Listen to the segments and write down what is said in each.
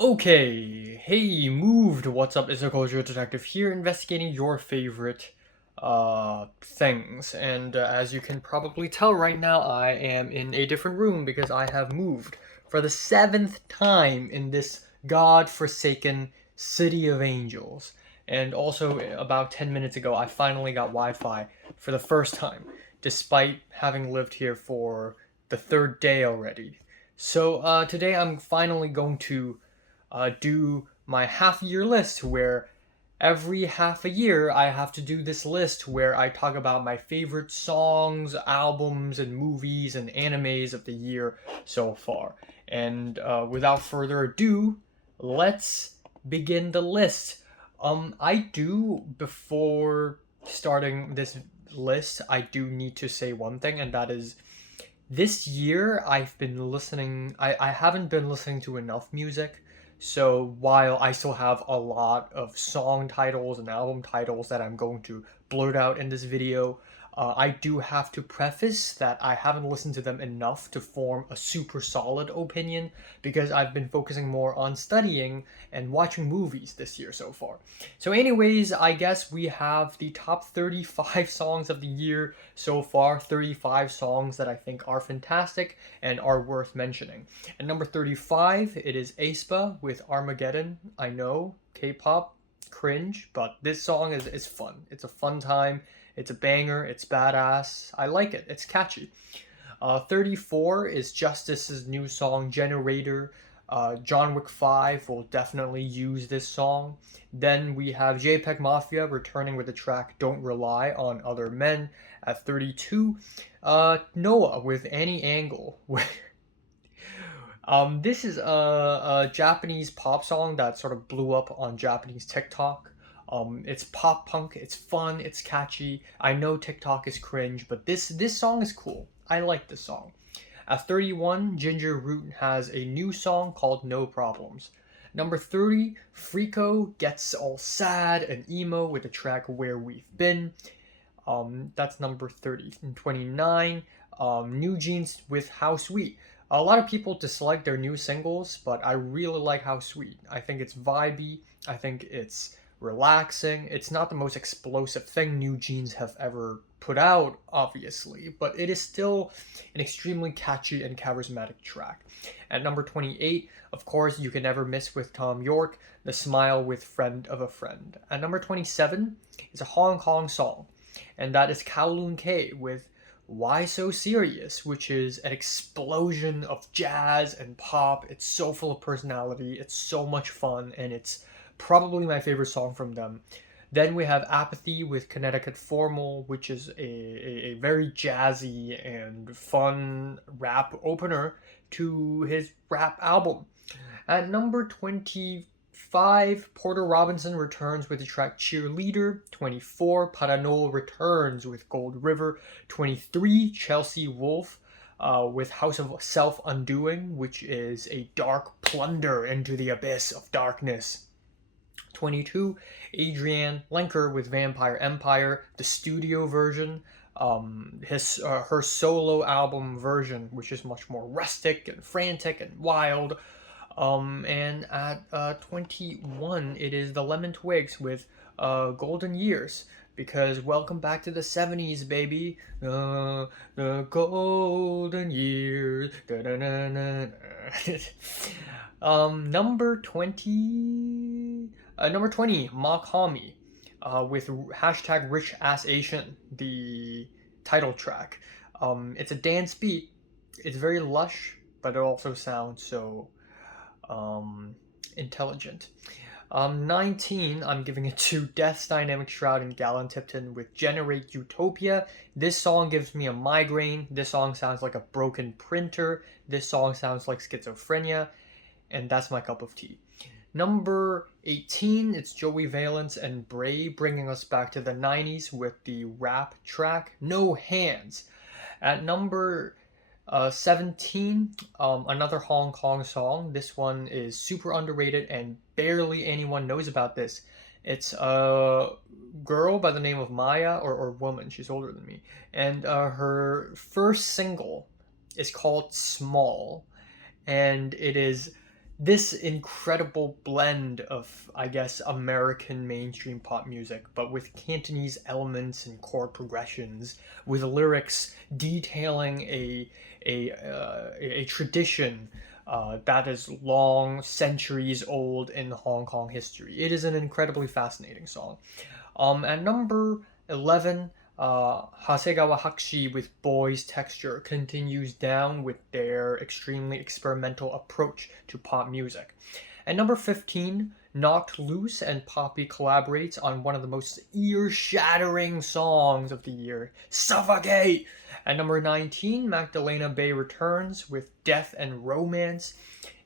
Okay, hey, moved. What's up? It's a cultural detective here, investigating your favorite things. And as you can probably tell right now, I am in a different room because I have moved for the seventh time in this god-forsaken city of angels. And also, about 10 minutes ago, I finally got Wi-Fi for the first time, despite having lived here for the third day already. So today I'm finally going to do my half year list where every half a year I have to do this list where I talk about my favorite songs, albums, and movies and animes of the year so far. And without further ado, let's begin the list. I do before starting this list, I do need to say one thing, and that is this year I haven't been listening to enough music. So while I still have a lot of song titles and album titles that I'm going to blurt out in this video, I do have to preface that I haven't listened to them enough to form a super solid opinion because I've been focusing more on studying and watching movies this year so far. So anyways, I guess we have the top 35 songs of the year so far, 35 songs that I think are fantastic and are worth mentioning. At number 35, it is aespa with Armageddon. I know, K-pop, cringe, but this song is fun. It's a fun time. It's a banger. It's badass. I like it. It's catchy. 34 is Justice's new song, Generator. John Wick 5 will definitely use this song. Then we have JPEGMAFIA returning with the track Don't Rely on Other Men at 32. Noah with Any Angle. This is a Japanese pop song that sort of blew up on Japanese TikTok. It's pop punk, it's fun, it's catchy. I know TikTok is cringe, but this song is cool. I like this song. At 31, Ginger Root has a new song called No Problems. Number 30, Friko gets all sad and emo with the track Where We've Been. That's number 30. And 29, NewJeans with How Sweet. A lot of people dislike their new singles, but I really like How Sweet. I think it's vibey. I think it's relaxing. It's not the most explosive thing NewJeans have ever put out, obviously, but it is still an extremely catchy and charismatic track. At number 28, of course, You Can Never Miss with Tom York, The Smile with Friend of a Friend. At number 27 is a Hong Kong song, and that is Kowloon K with Why So Serious, which is an explosion of jazz and pop. It's so full of personality, it's so much fun, and it's probably my favorite song from them. Then we have Apathy with Connecticut Formal, which is a very jazzy and fun rap opener to his rap album. At number 25, Porter Robinson returns with the track Cheerleader. 24, Parannoul returns with Gold River. 23, Chelsea Wolfe with House of Self-Undoing, which is a dark plunder into the abyss of darkness. 22, Adrianne Lenker with Vampire Empire, the studio version. Her solo album version, which is much more rustic and frantic and wild. And at 21, it is the Lemon Twigs with Golden Years. Because welcome back to the 70s, baby. The golden years. Number 20. Number 20, Mach-Hommy with hashtag RICHAXXHAITIAN, the title track. It's a dance beat. It's very lush, but it also sounds so intelligent. 19, I'm giving it to Death's Dynamic Shroud and Galen Tipton with Generate Utopia. This song gives me a migraine. This song sounds like a broken printer. This song sounds like schizophrenia. And that's my cup of tea. Number 18, it's Joey Valence and Brae bringing us back to the 90s with the rap track No Hands. At number 17, another Hong Kong song. This one is super underrated and barely anyone knows about this. It's a girl by the name of MAIA, or woman, she's older than me. And her first single is called Small. And it is this incredible blend of, I guess, American mainstream pop music, but with Cantonese elements and chord progressions, with lyrics detailing a tradition that is long, centuries old in Hong Kong history. It is an incredibly fascinating song. At number 11, Hasegawa Hakushi with Boy's Texture continues down with their extremely experimental approach to pop music. At number 15, Knocked Loose and Poppy collaborates on one of the most ear-shattering songs of the year, Suffocate! At number 19, Magdalena Bay returns with Death and Romance.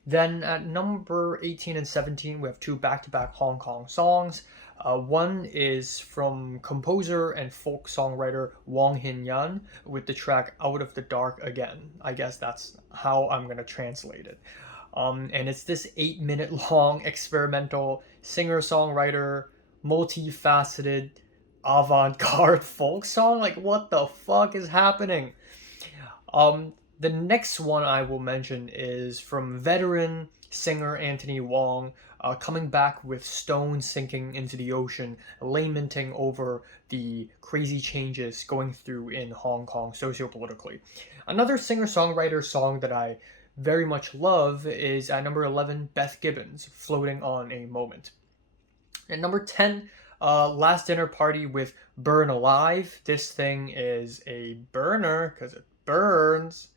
Then at number 18 and 17, we have two back-to-back Hong Kong songs. One is from composer and folk songwriter Wong Hin-Yan with the track Out of the Dark Again. I guess that's how I'm going to translate it. And it's this 8-minute long experimental singer-songwriter, multifaceted, avant-garde folk song. Like, what the fuck is happening? The next one I will mention is from veteran singer Anthony Wong, coming back with Stone Sinking into the Ocean, lamenting over the crazy changes going through in Hong Kong sociopolitically. Another singer-songwriter song that I very much love is at number 11, Beth Gibbons, Floating on a Moment. At number 10, Last Dinner Party with Burn Alive. This thing is a burner because it burns.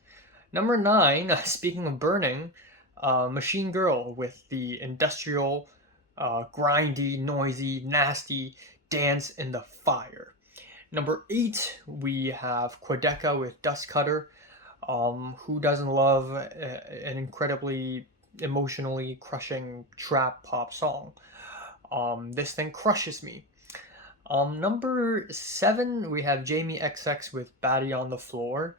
Number 9, speaking of burning, Machine Girl with the industrial, grindy, noisy, nasty Dance in the Fire. Number 8, we have Quedeca with Dust Cutter. Who doesn't love an incredibly emotionally crushing trap pop song? This thing crushes me. Number 7, we have Jamie XX with Batty on the Floor.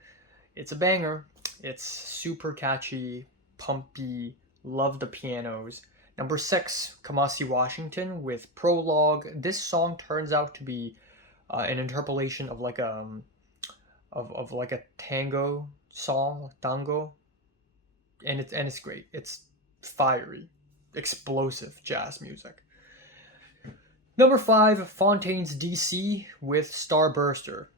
It's a banger. It's super catchy, pumpy, love the pianos. Number 6, Kamasi Washington with Prologue. This song turns out to be an interpolation of like a tango song, tango, and it's great. It's fiery, explosive jazz music. Number 5, Fontaine's DC with Starburster.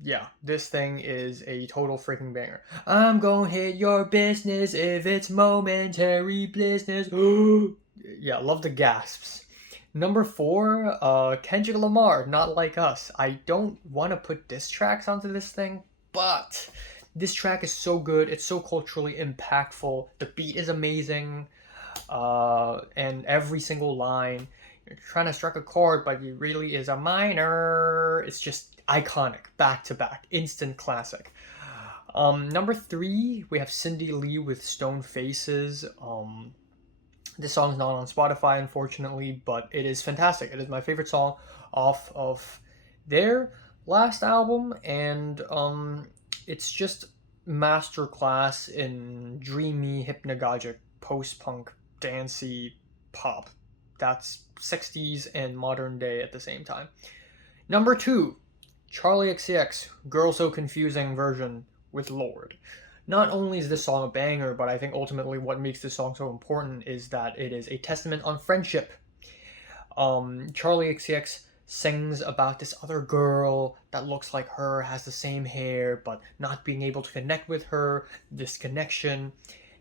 Yeah, this thing is a total freaking banger. I'm gonna hit your business if it's momentary business. Yeah, love the gasps. Number 4, Kendrick Lamar, Not Like Us. I don't want to put diss tracks onto this thing, but this track is so good. It's so culturally impactful. The beat is amazing, and every single line, you're trying to strike a chord, but it really is a minor. It's just iconic, back to back, instant classic. Number 3, we have Cindy Lee with Stone Faces. This song's not on Spotify, unfortunately, but it is fantastic. It is my favorite song off of their last album, and it's just masterclass in dreamy, hypnagogic, post-punk, dancey pop. That's 60s and modern day at the same time. Number 2, Charlie XCX, Girl So Confusing version with Lorde. Not only is this song a banger, but I think ultimately what makes this song so important is that it is a testament on friendship. Charlie XCX sings about this other girl that looks like her, has the same hair, but not being able to connect with her, this connection.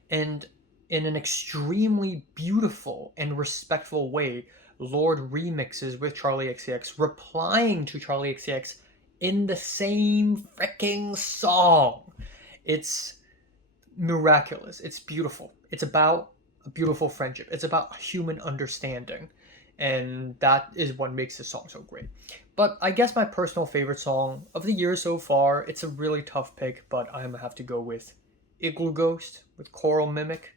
And in an extremely beautiful and respectful way, Lorde remixes with Charlie XCX, replying to Charlie XCX in the same freaking song. It's miraculous. It's beautiful. It's about a beautiful friendship. It's about human understanding. And that is what makes this song so great. But I guess my personal favorite song of the year so far, it's a really tough pick, but I'm gonna have to go with Igloo Ghost with Choral Mimic.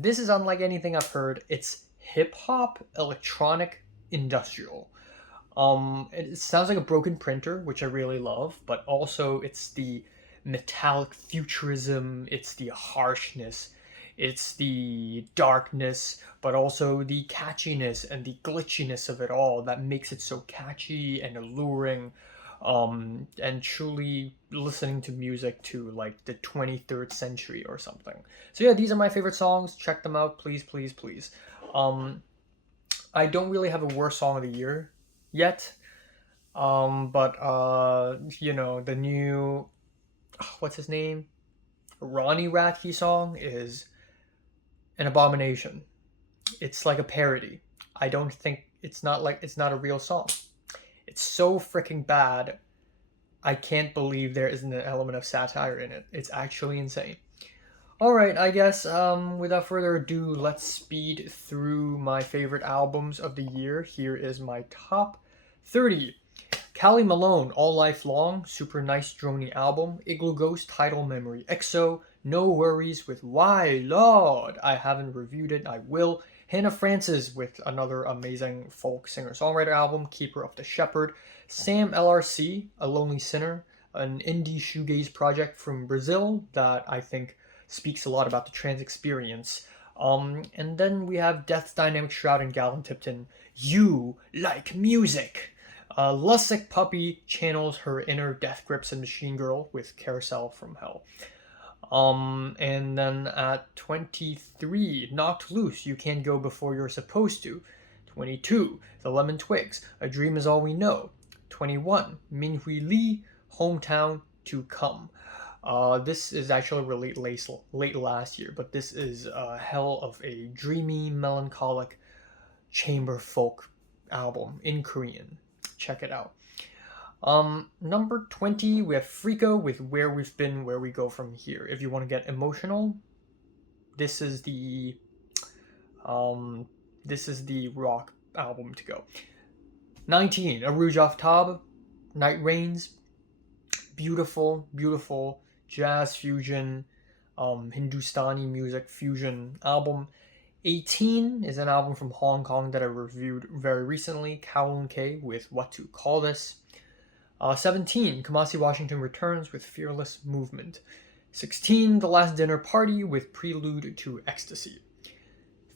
This is unlike anything I've heard. It's hip-hop, electronic, industrial. It sounds like a broken printer, which I really love, but also it's the metallic futurism, it's the harshness, it's the darkness, but also the catchiness and the glitchiness of it all that makes it so catchy and alluring. and truly listening to music to like the 23rd century or something. So yeah, these are my favorite songs. Check them out, please, please, please. I don't really have a worst song of the year yet. But you know, the new what's his name? Ronnie Radke song is an abomination. It's like a parody. I don't think it's not a real song. It's so freaking bad. I can't believe there isn't an element of satire in it. It's actually insane. All right, I guess without further ado, let's speed through my favorite albums of the year. Here is my top 30. Callie Malone, All Life Long, super nice drony album. Igloo Ghost, Title Memory. EXO, No Worries with Why Lord. I haven't reviewed it, I will. Hannah Francis with another amazing folk singer-songwriter album, Keeper of the Shepherd. Sam LRC, A Lonely Sinner, an indie shoegaze project from Brazil that I think speaks a lot about the trans experience. And then we have Death's Dynamic Shroud and Galen Tipton, You Like Music. Luscic Puppy channels her inner Death Grips and Machine Girl with Carousel from Hell. And then at 23, Knocked Loose, You Can't Go Before You're Supposed to. 22, The Lemon Twigs, A Dream Is All We Know. 21, Minhui Lee, Hometown to Come. This is actually really late last year, but this is a hell of a dreamy, melancholic chamber folk album in Korean. Check it out. Number 20, we have Friko with Where We've Been, Where We Go From Here. If you want to get emotional, this is the rock album to go. 19, Arouge Aftab, Night Rains. Beautiful, beautiful jazz fusion, Hindustani music fusion album. 18 is an album from Hong Kong that I reviewed very recently, Kowloon K with What to Call This. 17, Kamasi Washington returns with Fearless Movement. 16, The Last Dinner Party with Prelude to Ecstasy.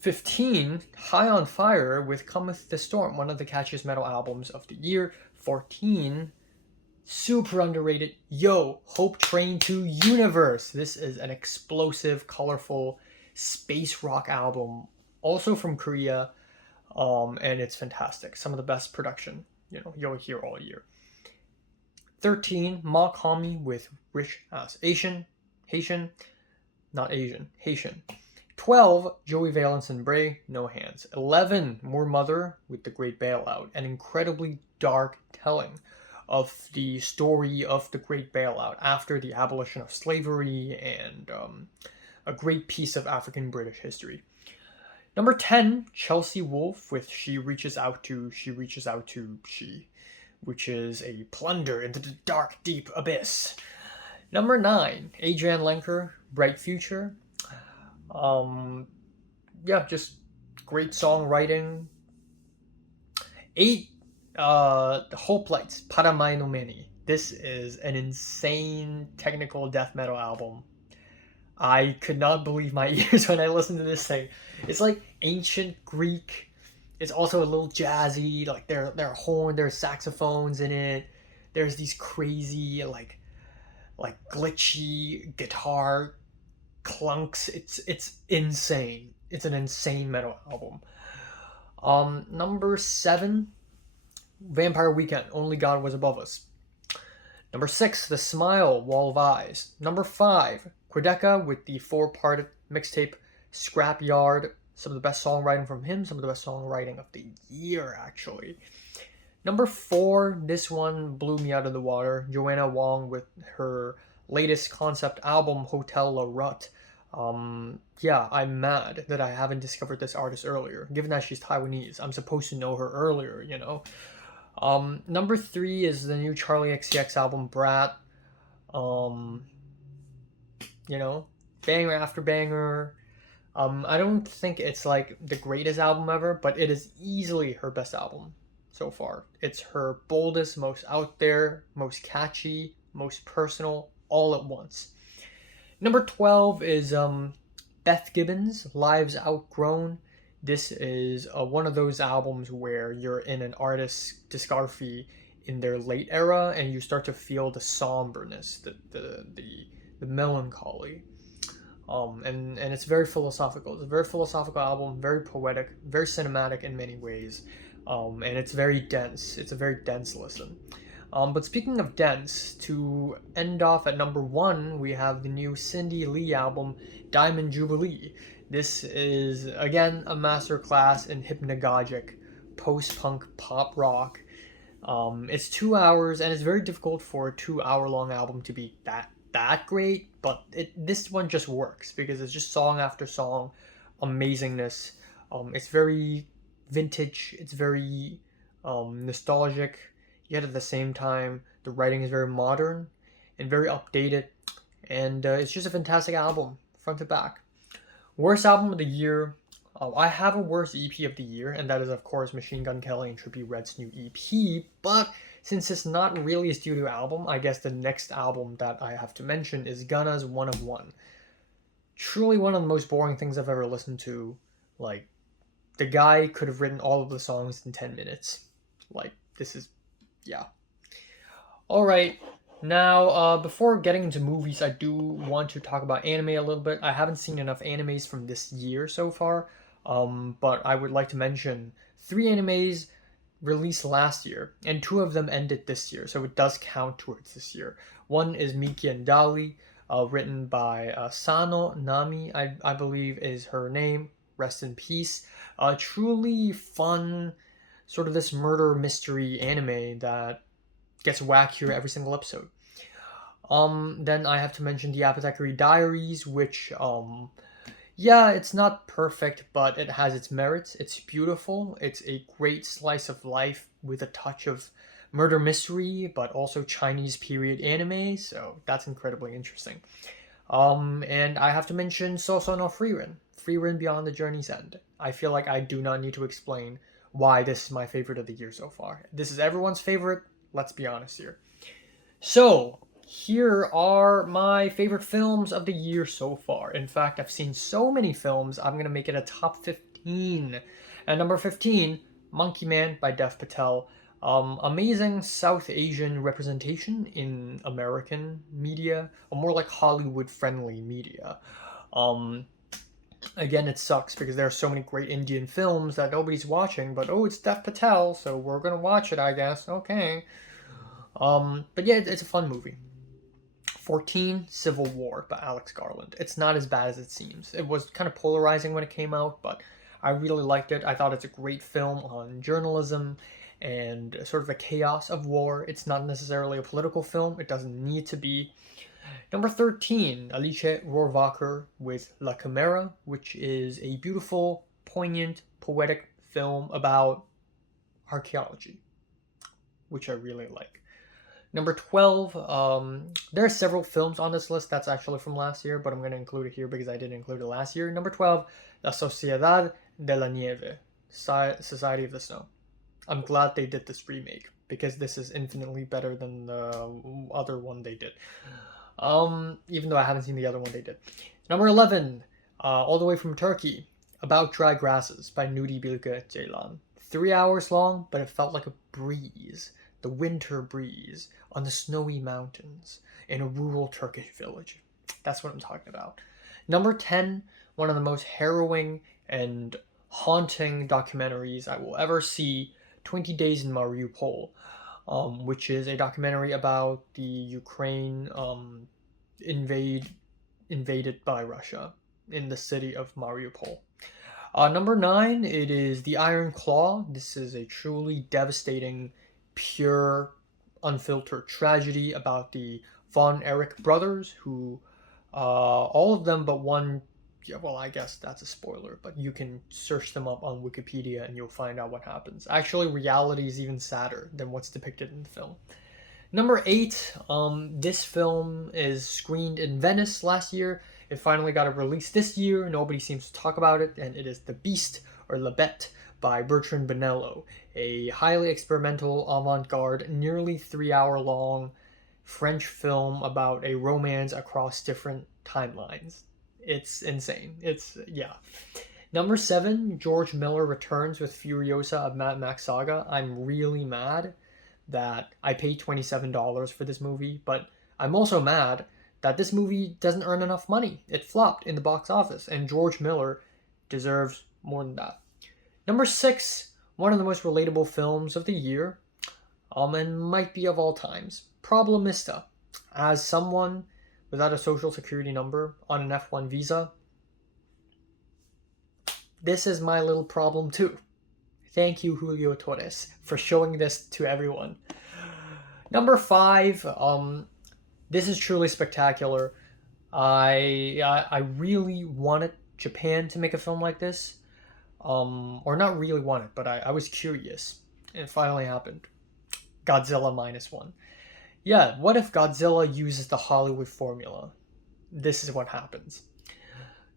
15, High on Fire with Cometh the Storm, one of the catchiest metal albums of the year. 14, super underrated, Yo, Hope Train to Universe. This is an explosive, colorful space rock album, also from Korea, and it's fantastic. Some of the best production, you'll hear all year. 13, Mach-Hommy with RICHAXXHAITIAN, Haitian. 12, Joey Valence and Brae, No Hands. 11, More Mother with The Great Bailout, an incredibly dark telling of the story of the Great Bailout after the abolition of slavery and a great piece of African-British history. Number 10, Chelsea Wolfe with She Reaches Out to She, which is a plunder into the dark, deep abyss. Number 9, Adrianne Lenker, Bright Future. Just great songwriting. 8, Hope Lights, Paramai no Many. This is an insane technical death metal album. I could not believe my ears when I listened to this thing. It's like ancient Greek. It's also a little jazzy. Like there are horn, there's saxophones in it. There's these crazy like glitchy guitar clunks. It's insane. It's an insane metal album. Number 7, Vampire Weekend, Only God Was Above Us. Number 6, The Smile, Wall of Eyes. Number 5, Quedeca with the 4-part mixtape Scrapyard. Some of the best songwriting from him, some of the best songwriting of the year, actually. Number 4, this one blew me out of the water. Joanna Wong with her latest concept album, Hotel La Rut. I'm mad that I haven't discovered this artist earlier. Given that she's Taiwanese, I'm supposed to know her earlier, Number 3 is the new Charlie XCX album, Brat. Banger after banger. I don't think it's like the greatest album ever, but it is easily her best album so far. It's her boldest, most out there, most catchy, most personal, all at once. Number 12 is Beth Gibbons, Lives Outgrown. This is one of those albums where you're in an artist's discography in their late era, and you start to feel the somberness, the melancholy. And it's very philosophical. It's a very philosophical album, very poetic, very cinematic in many ways, and it's very dense. It's a very dense listen. But speaking of dense, to end off at number 1, we have the new Cindy Lee album, Diamond Jubilee. This is, again, a masterclass in hypnagogic post-punk pop rock. It's 2 hours, and it's very difficult for a 2-hour-long album to be that great, but this one just works because it's just song after song, amazingness. It's very vintage, it's very nostalgic, yet at the same time the writing is very modern and very updated, and it's just a fantastic album front to back. Worst album of the year, I have a worst EP of the year, and that is of course Machine Gun Kelly and Trippie Redd's new EP, but since it's not really a studio album, I guess the next album that I have to mention is Gunna's One of One. Truly one of the most boring things I've ever listened to. Like, the guy could have written all of the songs in 10 minutes. Like, this is, yeah. Alright, now, before getting into movies, I do want to talk about anime a little bit. I haven't seen enough animes from this year so far, but I would like to mention 3 animes released last year, and 2 of them ended this year, so it does count towards this year. One is Miki and Dali, written by Sano Nami, I believe is her name. Rest in peace. Truly fun, sort of this murder mystery anime that gets wackier every single episode. Then I have to mention The Apothecary Diaries, which yeah, it's not perfect, but it has its merits. It's beautiful. It's a great slice of life with a touch of murder mystery, but also Chinese period anime, so that's incredibly interesting. And I have to mention Soso no Frieren, Frieren Beyond the Journey's End. I feel like I do not need to explain why this is my favorite of the year so far. This is everyone's favorite, let's be honest here. So, here are my favorite films of the year so far. In fact, I've seen so many films, I'm going to make it a top 15. At number 15, Monkey Man by Dev Patel. Amazing South Asian representation in American media, or more like Hollywood-friendly media. Again, it sucks because there are so many great Indian films that nobody's watching, but oh, it's Dev Patel, so we're going to watch it, I guess. Okay. But yeah, it's a fun movie. 14, Civil War by Alex Garland. It's not as bad as it seems. It was kind of polarizing when it came out, but I really liked it. I thought it's a great film on journalism and sort of the chaos of war. It's not necessarily a political film. It doesn't need to be. Number 13, Alice Rohrwacher with La Chimera, which is a beautiful, poignant, poetic film about archaeology, which I really like. Number 12, there are several films on this list that's actually from last year, but I'm going to include it here because I didn't include it last year. Number 12, La Sociedad de la Nieve, Society of the Snow. I'm glad they did this remake because this is infinitely better than the other one they did. Even though I haven't seen the other one they did. Number 11, all the way from Turkey, About Dry Grasses by Nuri Bilge Ceylan. 3 hours long, but it felt like a breeze. The winter breeze on the snowy mountains in a rural Turkish village. That's what I'm talking about. Number 10, one of the most harrowing and haunting documentaries I will ever see, 20 Days in Mariupol, which is a documentary about the Ukraine invaded by Russia in the city of Mariupol. Number 9, it is The Iron Claw. This is a truly devastating, pure, unfiltered tragedy about the Von Erich brothers who, all of them but one, yeah, well, I guess that's a spoiler, but you can search them up on Wikipedia and you'll find out what happens. Actually, reality is even sadder than what's depicted in the film. Number 8, this film is screened in Venice last year. It finally got a release this year. Nobody seems to talk about it, and it is The Beast, or La Bête, by Bertrand Bonello, a highly experimental, avant-garde, nearly 3-hour-long French film about a romance across different timelines. It's insane. Yeah. Number 7, George Miller returns with Furiosa, a Mad Max saga. I'm really mad that I paid $27 for this movie, but I'm also mad that this movie doesn't earn enough money. It flopped in the box office, and George Miller deserves more than that. Number 6, one of the most relatable films of the year, and might be of all times, Problemista. As someone without a social security number on an F1 visa, this is my little problem too. Thank you, Julio Torres, for showing this to everyone. Number 5, this is truly spectacular. I really wanted Japan to make a film like this. Or not really wanted, but I was curious. It finally happened. Godzilla -1. Yeah, what if Godzilla uses the Hollywood formula? This is what happens.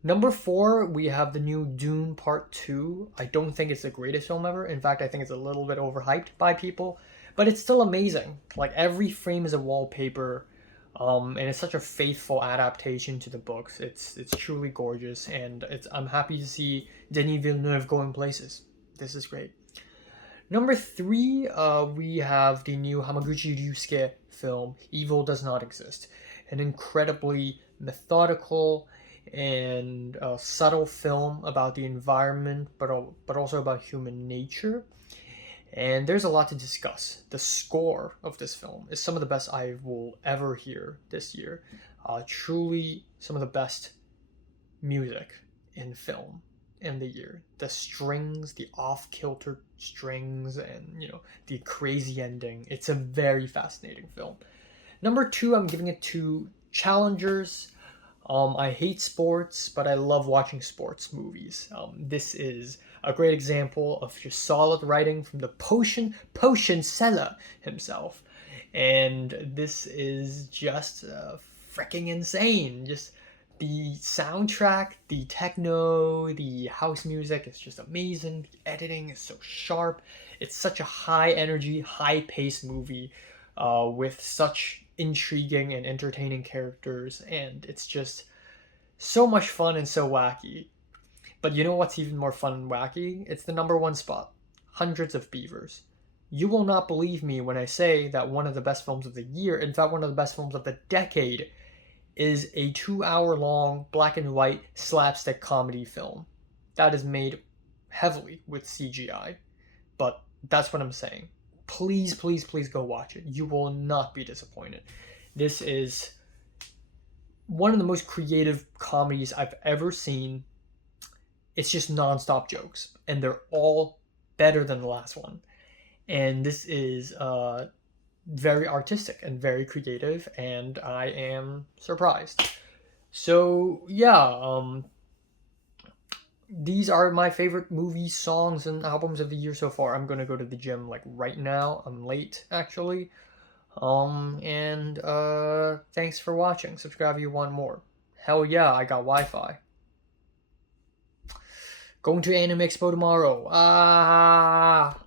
Number 4, we have the new Dune Part 2. I don't think it's the greatest film ever. In fact, I think it's a little bit overhyped by people. But it's still amazing. Like, every frame is a wallpaper. And it's such a faithful adaptation to the books. It's truly gorgeous. And I'm happy to see Denis Villeneuve going places. This is great. Number 3, we have the new Hamaguchi Ryusuke film, Evil Does Not Exist. An incredibly methodical and subtle film about the environment, but also about human nature. And there's a lot to discuss. The score of this film is some of the best I will ever hear this year. Truly some of the best music in film in the year. The strings, the off-kilter strings, and the crazy ending. It's a very fascinating film. Number 2, I'm giving it to Challengers. I hate sports, but I love watching sports movies. This is a great example of just solid writing from the potion seller himself. And this is just freaking insane. Just the soundtrack, the techno, the house music is just amazing. The editing is so sharp. It's such a high energy, high paced movie with such intriguing and entertaining characters, and it's just so much fun and so wacky. But you know what's even more fun and wacky? It's the number 1 spot, Hundreds of Beavers. You will not believe me when I say that one of the best films of the year, in fact one of the best films of the decade, is a 2-hour-long black and white slapstick comedy film that is made heavily with CGI. But that's what I'm saying. Please, please, please go watch it. You will not be disappointed. This is one of the most creative comedies I've ever seen. It's just non-stop jokes, and they're all better than the last one. And this is very artistic and very creative, and I am surprised. So yeah, these are my favorite movies, songs, and albums of the year so far. I'm gonna go to the gym like right now. I'm late actually. And thanks for watching. Subscribe if you want more. Hell yeah, I got Wi-Fi. Going to Anime Expo tomorrow. Ah.